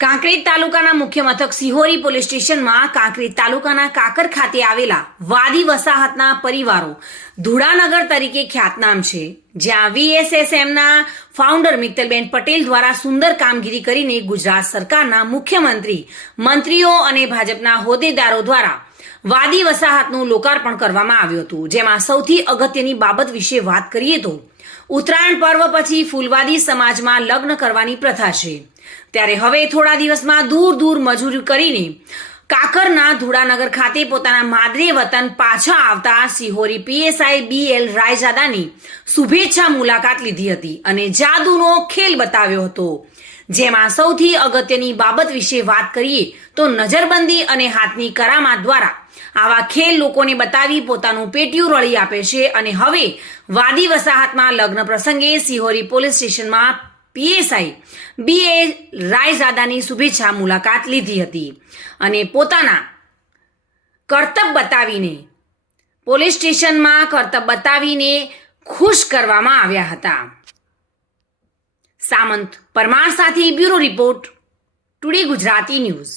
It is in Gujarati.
કાંકરેજ તાલુકાના મુખ્ય મથક સિહોરી પોલીસ સ્ટેશનમાં કાંકરેજ તાલુકાના કાકર ખાતે આવેલા વાદી વસાહતના પરિવારો ધુડાનગર તરીકે ખ્યાતનામ છે, જ્યાં વીએસએસએમના ફાઉન્ડર મિત્તલબેન પટેલ દ્વારા સુંદર કામગીરી કરીને ગુજરાત સરકારના મુખ્યમંત્રી, મંત્રીઓ અને ભાજપના હોદ્દેદારો દ્વારા વાદી વસાહતનું લોકાર્પણ કરવામાં આવ્યું હતું. જેમાં સૌથી અગત્યની બાબત વિશે વાત કરીએ તો, ઉત્તરાયણ પર્વ પછી ફૂલવાદી સમાજમાં લગ્ન કરવાની પ્રથા છે. ત્યારે હવે થોડા દિવસમાં દૂર દૂર મજૂરી કરીને કાકરના ધુડાનગર ખાતે પોતાના માદરે વતન પાછા આવતા સિહોરી પીએસઆઈ બી એલ રાયજાદાની શુભેચ્છા મુલાકાત લીધી હતી અને જાદુનો ખેલ બતાવ્યો હતો. જેમાં સૌથી અગત્યની બાબત વિશે વાત કરીએ તો નજરબંધી અને હાથની કરામાત દ્વારા આવા ખેલ લોકોને બતાવી પોતાનું પેટીયું રળી આપે છે અને હવે વાદી વસાહતમાં લગ્ન પ્રસંગે સિહોરી પોલીસ સ્ટેશનમાં પીએસઆઈ બી એ રાયઝાદાની શુભેચ્છા મુલાકાત લીધી હતી અને પોતાના કરતબ બતાવીને પોલીસ સ્ટેશનમાં કરતબ બતાવીને ખુશ કરવામાં આવ્યા હતા. સામંત પરમાર સાથે bureau report today Gujarati news.